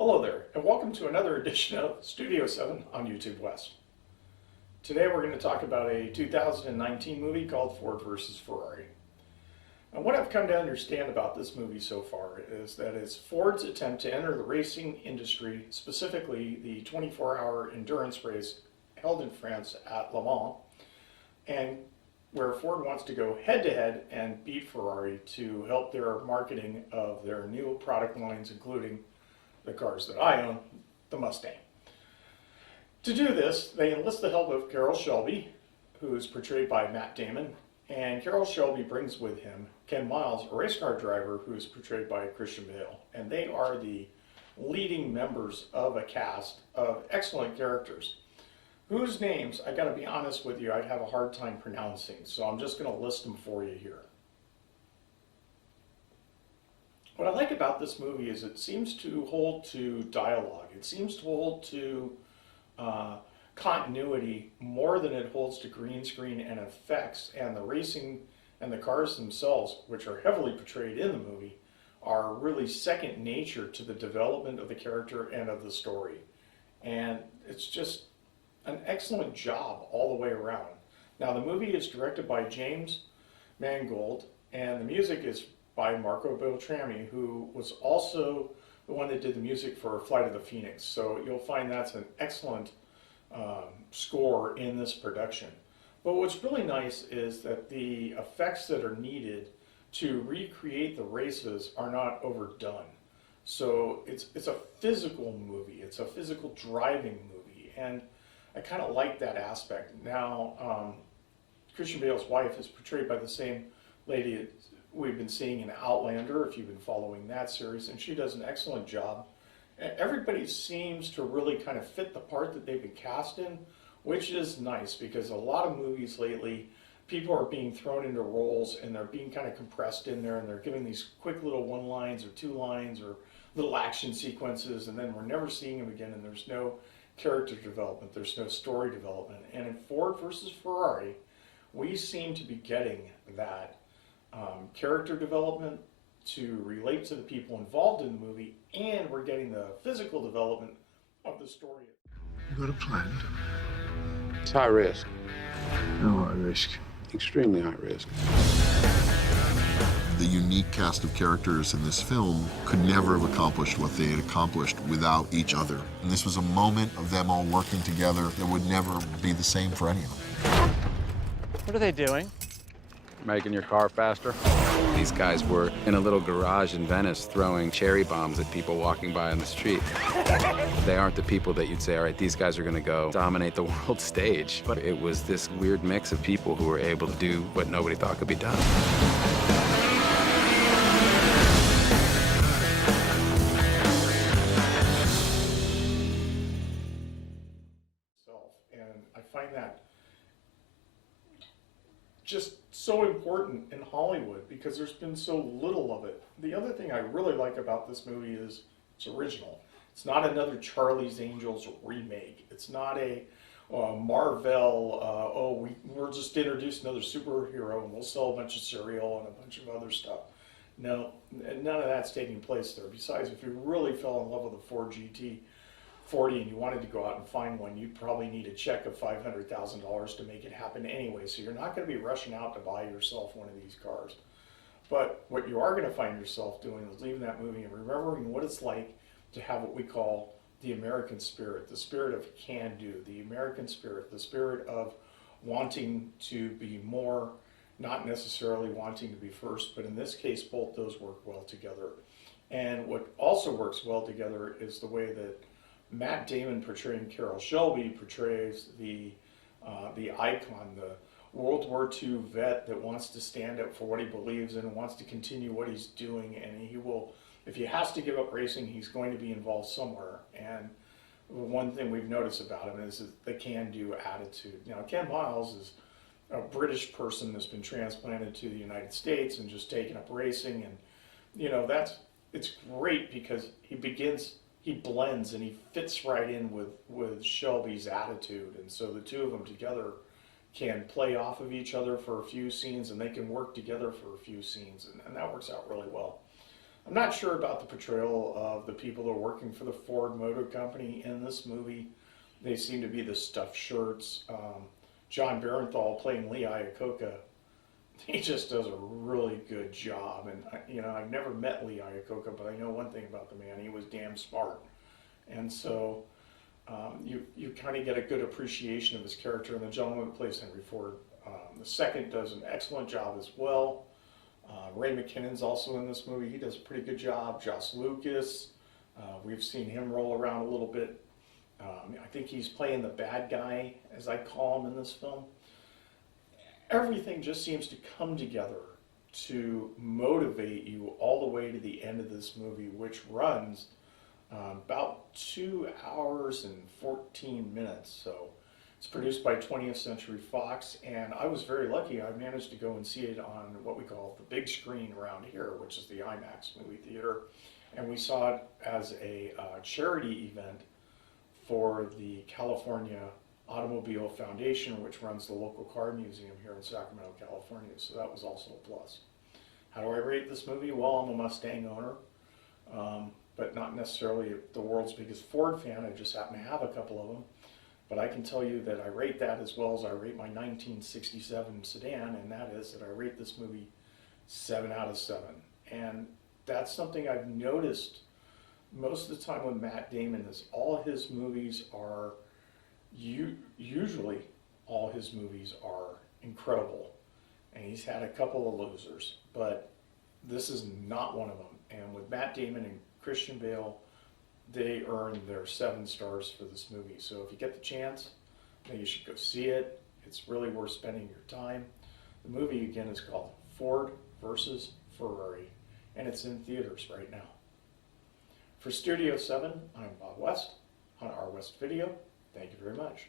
Hello there, and welcome to another edition of Studio 7 on YouTube West. Today we're going to talk about a 2019 movie called Ford vs. Ferrari. And what I've come to understand about this movie so far is that it's Ford's attempt to enter the racing industry, specifically the 24-hour endurance race held in France at Le Mans, and where Ford wants to go head-to-head and beat Ferrari to help their marketing of their new product lines, including the cars that I own, the Mustang. To do this, they enlist the help of Carroll Shelby, who is portrayed by Matt Damon, and Carroll Shelby brings with him Ken Miles, a race car driver who is portrayed by Christian Bale, and they are the leading members of a cast of excellent characters, whose names, I gotta be honest with you, I'd have a hard time pronouncing, so I'm just gonna list them for you here. What I like about this movie is it seems to hold to dialogue. It seems to hold to continuity more than it holds to green screen and effects, and the racing and the cars themselves, which are heavily portrayed in the movie, are really second nature to the development of the character and of the story. And it's just an excellent job all the way around. Now, the movie is directed by James Mangold, and the music is by Beltrami, who was also the one that did the music for Flight of the Phoenix. So you'll find that's an excellent score in this production. But what's really nice is that the effects that are needed to recreate the races are not overdone. So it's a physical movie. It's a physical driving movie, and I kind of like that aspect. Now, Christian Bale's wife is portrayed by the same lady we've been seeing in Outlander, if you've been following that series, and she does an excellent job. Everybody seems to really kind of fit the part that they've been cast in, which is nice, because a lot of movies lately, people are being thrown into roles and they're being kind of compressed in there, and they're giving these quick little one lines or two lines or little action sequences, and then we're never seeing them again, and there's no character development, there's no story development. And in Ford versus Ferrari, we seem to be getting that character development to relate to the people involved in the movie, and we're getting the physical development of the story. You got a plan? It's high risk. No high risk. Extremely high risk. The unique cast of characters in this film could never have accomplished what they had accomplished without each other. And this was a moment of them all working together that would never be the same for any of them. What are they doing? Making your car faster. These guys were in a little garage in Venice throwing cherry bombs at people walking by on the street. They aren't the people that you'd say, all right, these guys are gonna go dominate the world stage. But it was this weird mix of people who were able to do what nobody thought could be done. And I find that just so important in Hollywood because there's been so little of it. The other thing I really like about this movie is it's original. It's not another Charlie's Angels remake. It's not a Marvel, we're just introducing another superhero and we'll sell a bunch of cereal and a bunch of other stuff. No, none of that's taking place there. Besides, if you really fell in love with a Ford GT40 and you wanted to go out and find one, you'd probably need a check of $500,000 to make it happen anyway. So you're not going to be rushing out to buy yourself one of these cars. But what you are going to find yourself doing is leaving that movie and remembering what it's like to have what we call the American spirit, the spirit of can-do, the American spirit, the spirit of wanting to be more, not necessarily wanting to be first, but in this case, both those work well together. And what also works well together is the way that Matt Damon portraying Carroll Shelby portrays the icon, the World War II vet that wants to stand up for what he believes in and wants to continue what he's doing, and he will, if he has to give up racing, he's going to be involved somewhere. And one thing we've noticed about him is the can-do attitude. Now, Ken Miles is a British person that's been transplanted to the United States and just taken up racing, and it's great because he blends and he fits right in with Shelby's attitude, and so the two of them together can play off of each other for a few scenes, and they can work together for a few scenes, and that works out really well. I'm not sure about the portrayal of the people that are working for the Ford Motor Company in this movie. They seem to be the stuffed shirts. John Barenthal playing Lee Iacocca, he just does a really good job. And I've never met Lee Iacocca, but I know one thing about the man: he was damn smart. And so you kind of get a good appreciation of his character. And the gentleman who plays Henry Ford the second does an excellent job as well. Ray McKinnon's also in this movie. He does a pretty good job. Josh Lucas, we've seen him roll around a little bit. I think he's playing the bad guy, as I call him in this film. Everything just seems to come together to motivate you all the way to the end of this movie, which runs about 2 hours and 14 minutes. So it's produced by 20th Century Fox, and I was very lucky. I managed to go and see it on what we call the big screen around here, which is the IMAX movie theater. And we saw it as a charity event for the California Automobile Foundation, which runs the local car museum here in Sacramento, California. So that was also a plus. How do I rate this movie? Well, I'm a Mustang owner, but not necessarily the world's biggest Ford fan. I just happen to have a couple of them. But I can tell you that I rate that as well as I rate my 1967 sedan, and that is that I rate this movie 7 out of 7. And that's something I've noticed most of the time with Matt Damon, is all his movies are, usually all his movies are incredible. And he's had a couple of losers, but this is not one of them. And with Matt Damon and Christian Bale, they earned their 7 stars for this movie. So if you get the chance, then you should go see it. It's really worth spending your time. The movie, again, is called Ford versus Ferrari, and it's in theaters right now. For Studio 7, I'm Bob West on Our West Video. Thank you very much.